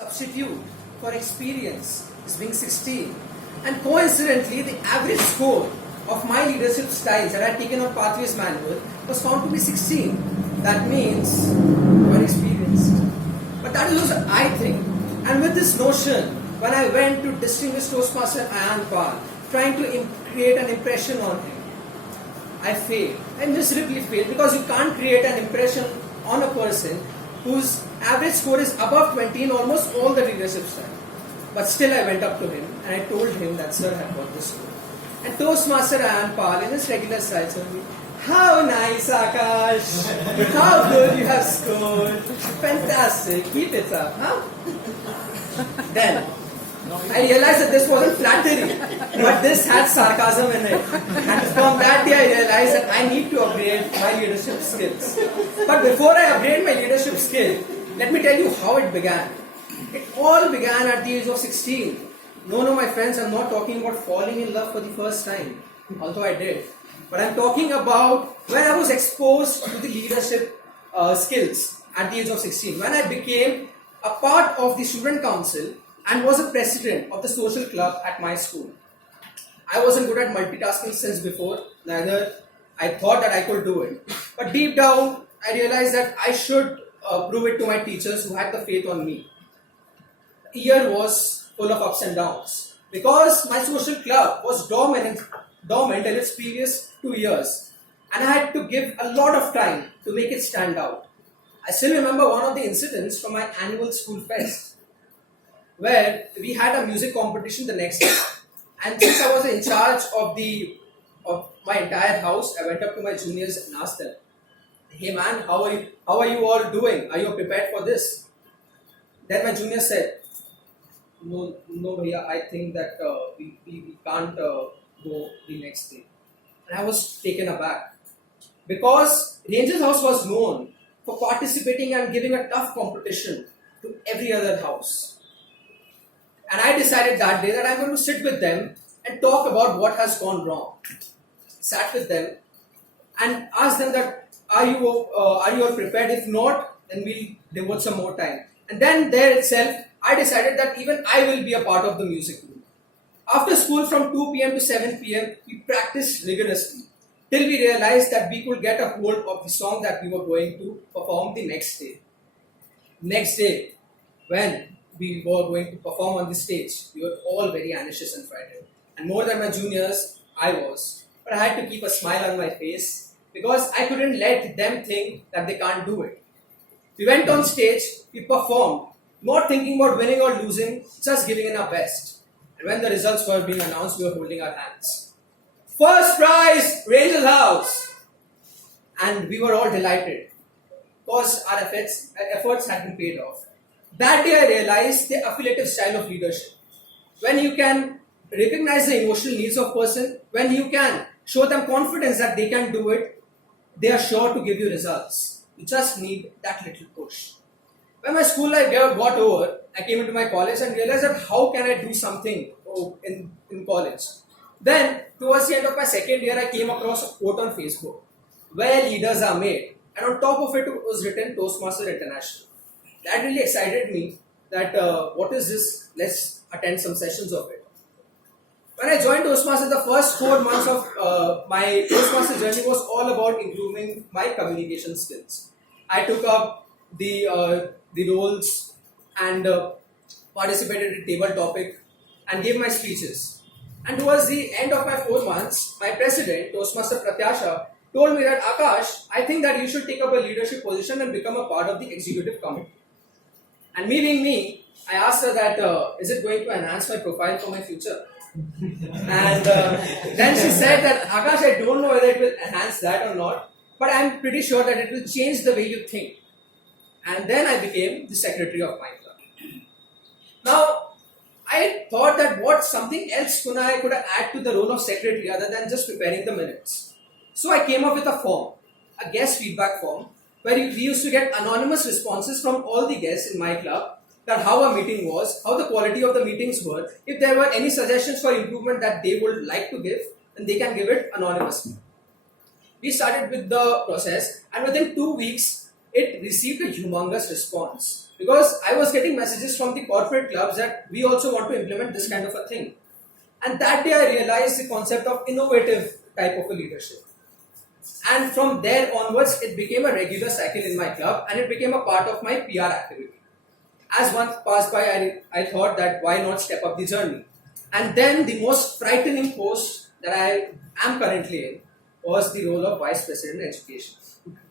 substitute for experience is being 16. And coincidentally, the average score of my leadership styles that I had taken on Pathways Manual was found to be 16. That means you are experienced. But that is what I think. And with this notion, when I went to distinguished Toastmaster Ayan Pal, trying to create an impression on him, I failed. I miserably failed because you can't create an impression on a person whose average score is above 20 in almost all the leadership style. But still I went up to him and I told him that sir had got this score. And Toastmaster Ayan Pal in his regular style told me, "How nice, Akash! How good you have scored! Fantastic! Keep it up, huh?" Then I realized that this wasn't flattery, but this had sarcasm in it. And from that day I realized that I need to upgrade my leadership skills. But before I upgrade my leadership skill, let me tell you how it began. It all began at the age of 16. No, my friends, I'm not talking about falling in love for the first time, although I did. But I'm talking about when I was exposed to the leadership skills at the age of 16. When I became a part of the student council and was a president of the social club at my school. I wasn't good at multitasking since before, neither I thought that I could do it. But deep down, I realized that I should prove it to my teachers who had the faith on me. The year was full of ups and downs because my social club was dormant in its previous 2 years, and I had to give a lot of time to make it stand out. I still remember one of the incidents from my annual school fest, where we had a music competition the next day. And since I was in charge of my entire house, I went up to my juniors and asked them, "Hey man, how are you all doing? Are you prepared for this?" Then my junior said, No, bhaiya, I think that we can't go the next day. And I was taken aback because Ranger's house was known for participating and giving a tough competition to every other house. And I decided that day that I'm going to sit with them and talk about what has gone wrong. Sat with them and asked them that, are you all prepared? If not, then we'll devote some more time. And then there itself, I decided that even I will be a part of the music group. After school from 2 p.m. to 7 p.m., we practiced rigorously till we realized that we could get a hold of the song that we were going to perform the next day. Next day, when we were going to perform on the stage, we were all very anxious and frightened. And more than my juniors, I was. But I had to keep a smile on my face because I couldn't let them think that they can't do it. We went on stage, we performed, not thinking about winning or losing, just giving in our best. And when the results were being announced, we were holding our hands. First prize, Ranger's House! And we were all delighted because our efforts had been paid off. That day I realized the affiliative style of leadership. When you can recognize the emotional needs of a person, when you can show them confidence that they can do it, they are sure to give you results. You just need that little push. When my school life got over, I came into my college and realized that how can I do something in college. Then, towards the end of my second year, I came across a quote on Facebook, where leaders are made. And on top of it was written Toastmaster International. That really excited me that what is this? Let's attend some sessions of it. When I joined Toastmasters, the first 4 months of my Toastmaster journey was all about improving my communication skills. I took up the roles and participated in table topic and gave my speeches. And towards the end of my 4 months, my president, Toastmaster Pratyasha, told me that, "Akash, I think that you should take up a leadership position and become a part of the executive committee." And me being me, I asked her that, is it going to enhance my profile for my future? And then she said that, "Akash, I don't know whether it will enhance that or not, but I'm pretty sure that it will change the way you think." And then I became the secretary of my club. Now, I thought that what something else could I add to the role of secretary other than just preparing the minutes. So I came up with a form, a guest feedback form, where we used to get anonymous responses from all the guests in my club that how a meeting was, how the quality of the meetings were, if there were any suggestions for improvement that they would like to give, then they can give it anonymously. We started with the process, and within 2 weeks, it received a humongous response because I was getting messages from the corporate clubs that we also want to implement this kind of a thing. And that day I realized the concept of innovative type of a leadership. And from there onwards, it became a regular cycle in my club and it became a part of my PR activity. As one passed by, I thought that why not step up the journey? And then the most frightening post that I am currently in was the role of Vice President Education.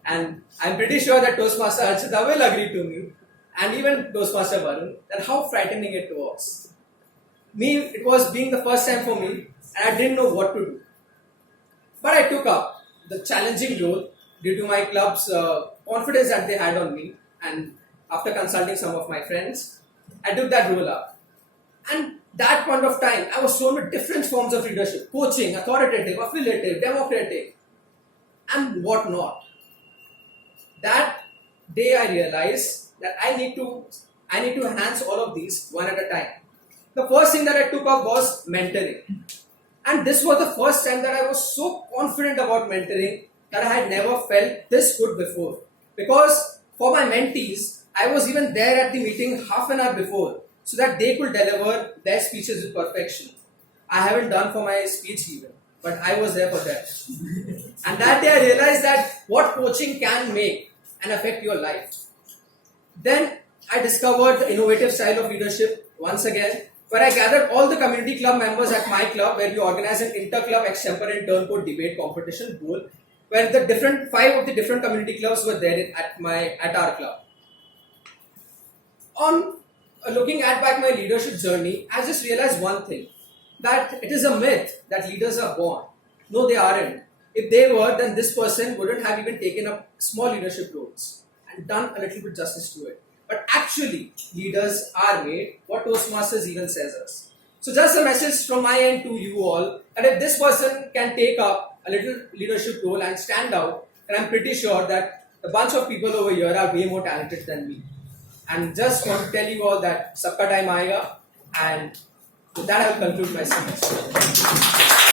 And I'm pretty sure that Toastmaster Archita will agree to me, and even Toastmaster Varun, that how frightening it was. It was being the first time for me, and I didn't know what to do. But I took up the challenging role due to my club's confidence that they had on me, and after consulting some of my friends, I took that role up. And that point of time, I was shown with different forms of leadership: coaching, authoritative, affiliative, democratic, and whatnot. That day I realized that I need to enhance all of these one at a time. The first thing that I took up was mentoring. And this was the first time that I was so confident about mentoring that I had never felt this good before. Because for my mentees, I was even there at the meeting half an hour before so that they could deliver their speeches with perfection. I haven't done for my speech even, but I was there for that. And that day I realized that what coaching can make and affect your life. Then I discovered the innovative style of leadership once again, where I gathered all the community club members at my club, where we organized an inter-club extemporary turncoat debate competition goal, where the five of the different community clubs were there at our club. On looking at back my leadership journey, I just realized one thing, that it is a myth that leaders are born. No, they aren't. If they were, then this person wouldn't have even taken up small leadership roles and done a little bit justice to it. But actually, leaders are made, what Toastmasters even says us. So just a message from my end to you all, that if this person can take up a little leadership role and stand out, then I'm pretty sure that the bunch of people over here are way more talented than me. And just want to tell you all that sabka time aayega, and with that I will conclude my speech.